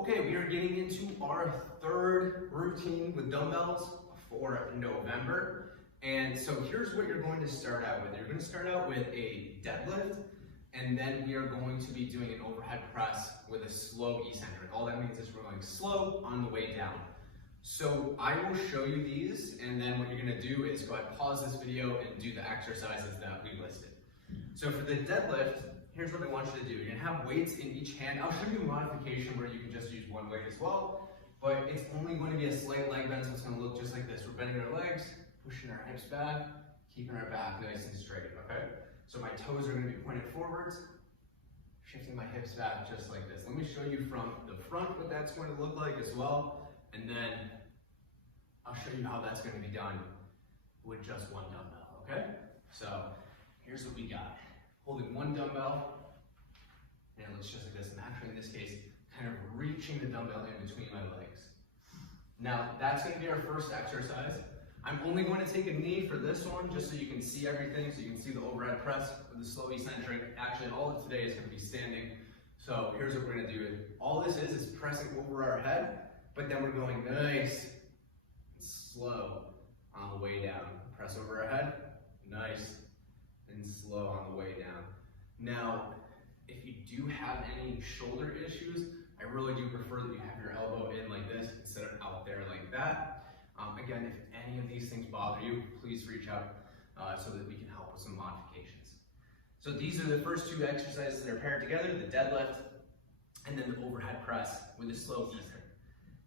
Okay, we are getting into our third routine with dumbbells for November. And so here's what you're going to start out with. You're going to start out with a deadlift, and then we are going to be doing an overhead press with a slow eccentric. All that means is we're going slow on the way down. So I will show you these, and then what you're going to do is go ahead and pause this video and do the exercises that we listed. So for the deadlift, here's what I want you to do. You're going to have weights in each hand. I'll show you a modification where you can just use one weight as well, but it's only going to be a slight leg bend, so it's going to look just like this. We're bending our legs, pushing our hips back, keeping our back nice and straight, okay? So my toes are going to be pointed forwards, shifting my hips back just like this. Let me show you from the front what that's going to look like as well, and then I'll show you how that's going to be done with just one dumbbell, okay? So here's what we got. Holding one dumbbell, and it looks just like this. I'm actually, in this case, kind of reaching the dumbbell in between my legs. Now, that's going to be our first exercise. I'm only going to take a knee for this one, just so you can see everything, so you can see the overhead press with the slow eccentric. Actually, all of today is going to be standing. So here's what we're going to do. All this is pressing over our head, but then we're going nice and slow on the way down. Press over our head, nice and slow on the way down. Now, if you do have any shoulder issues, I really do prefer that you have your elbow in like this instead of out there like that. Again, if any of these things bother you, please reach out so that we can help with some modifications. So these are the first two exercises that are paired together, the deadlift and then the overhead press with a slow eccentric.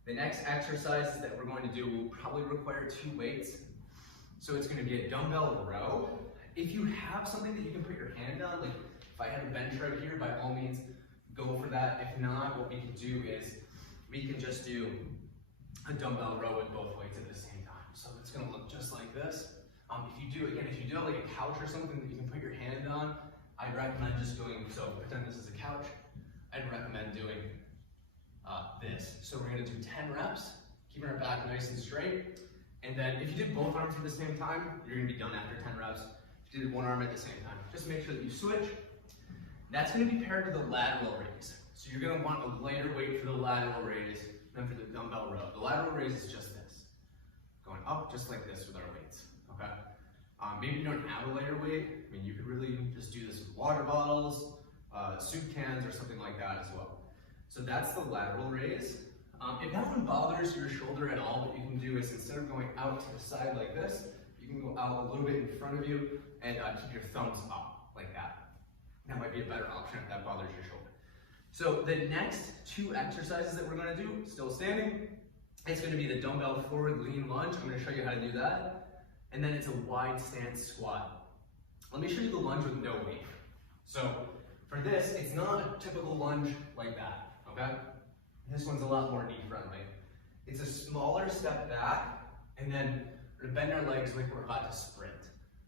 The next exercises that we're going to do will probably require two weights. So it's going to be a dumbbell row. If you have something that you can put your hand on, like if I have a bench right here, by all means, go for that. If not, what we can do is we can just do a dumbbell row with both weights at the same time. So it's going to look just like this. If you do have like a couch or something that you can put your hand on, I'd recommend just doing, so pretend this is a couch, I'd recommend doing this. So we're going to do 10 reps, keeping our back nice and straight. And then if you did both arms at the same time, you're going to be done after 10 reps. If you did one arm at the same time, just make sure that you switch. That's going to be paired with a lateral raise. So you're going to want a lighter weight for the lateral raise than for the dumbbell row. The lateral raise is just this, going up just like this with our weights, okay? Maybe you don't have a lighter weight. I mean, you could really just do this with water bottles, soup cans, or something like that as well. So that's the lateral raise. If that one bothers your shoulder at all, what you can do is instead of going out to the side like this, you can go out a little bit in front of you and keep your thumbs up like that. That might be a better option if that bothers your shoulder. So the next two exercises that we're going to do, still standing, it's going to be the dumbbell forward lean lunge. I'm going to show you how to do that. And then it's a wide stance squat. Let me show you the lunge with no weight. So for this, it's not a typical lunge like that, okay? This one's a lot more knee friendly. It's a smaller step back, and then we're going to bend our legs like we're about to sprint.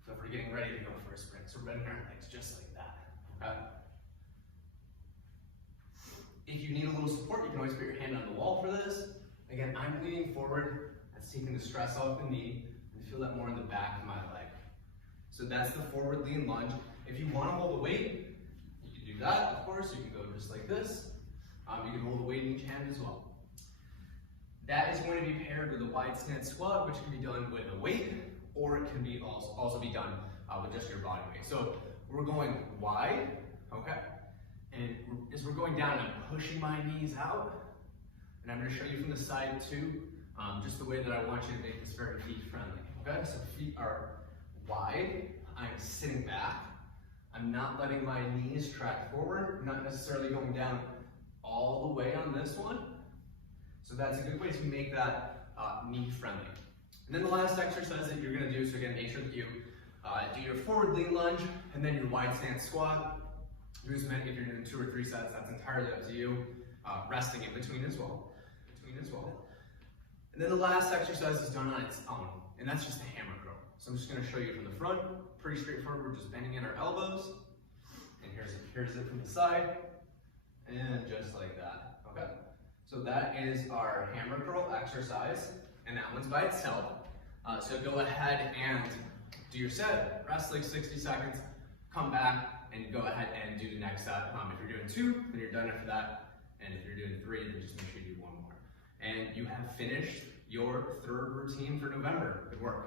So if we're getting ready to go for a sprint, so we're bending our legs just like that, okay? If you need a little support, you can always put your hand on the wall for this. Again, I'm leaning forward. That's taking the stress off the knee, and feel that more in the back of my leg. So that's the forward lean lunge. If you want to hold the weight, you can do that, of course. You can go just like this. You can hold the weight in each hand as well. That is going to be paired with a wide stance squat, which can be done with a weight, or it can be also be done with just your body weight. So we're going wide, okay? And as we're going down, I'm pushing my knees out. And I'm going to show you from the side too, just the way that I want you to make this very feet friendly. Okay, so feet are wide. I'm sitting back. I'm not letting my knees track forward. I'm not necessarily going down all the way on this one. So that's a good way to make that knee friendly. And then the last exercise that you're going to do, so again, make sure that you do your forward lean lunge and then your wide stance squat. Do as many if you're doing 2 or 3 sets, that's entirely up to you. Resting in between as well. And then the last exercise is done on its own, and that's just the hammer curl. So I'm just going to show you from the front, pretty straightforward. We're just bending in our elbows, and here's it from the side, and just like that. Okay. So that is our hammer curl exercise, and that one's by itself. So go ahead and do your set, rest like 60 seconds, come back, and go ahead and do the next set. If you're doing 2, then you're done after that. And if you're doing 3, then just make sure you do 1 more. And you have finished your 3rd routine for November. Good work.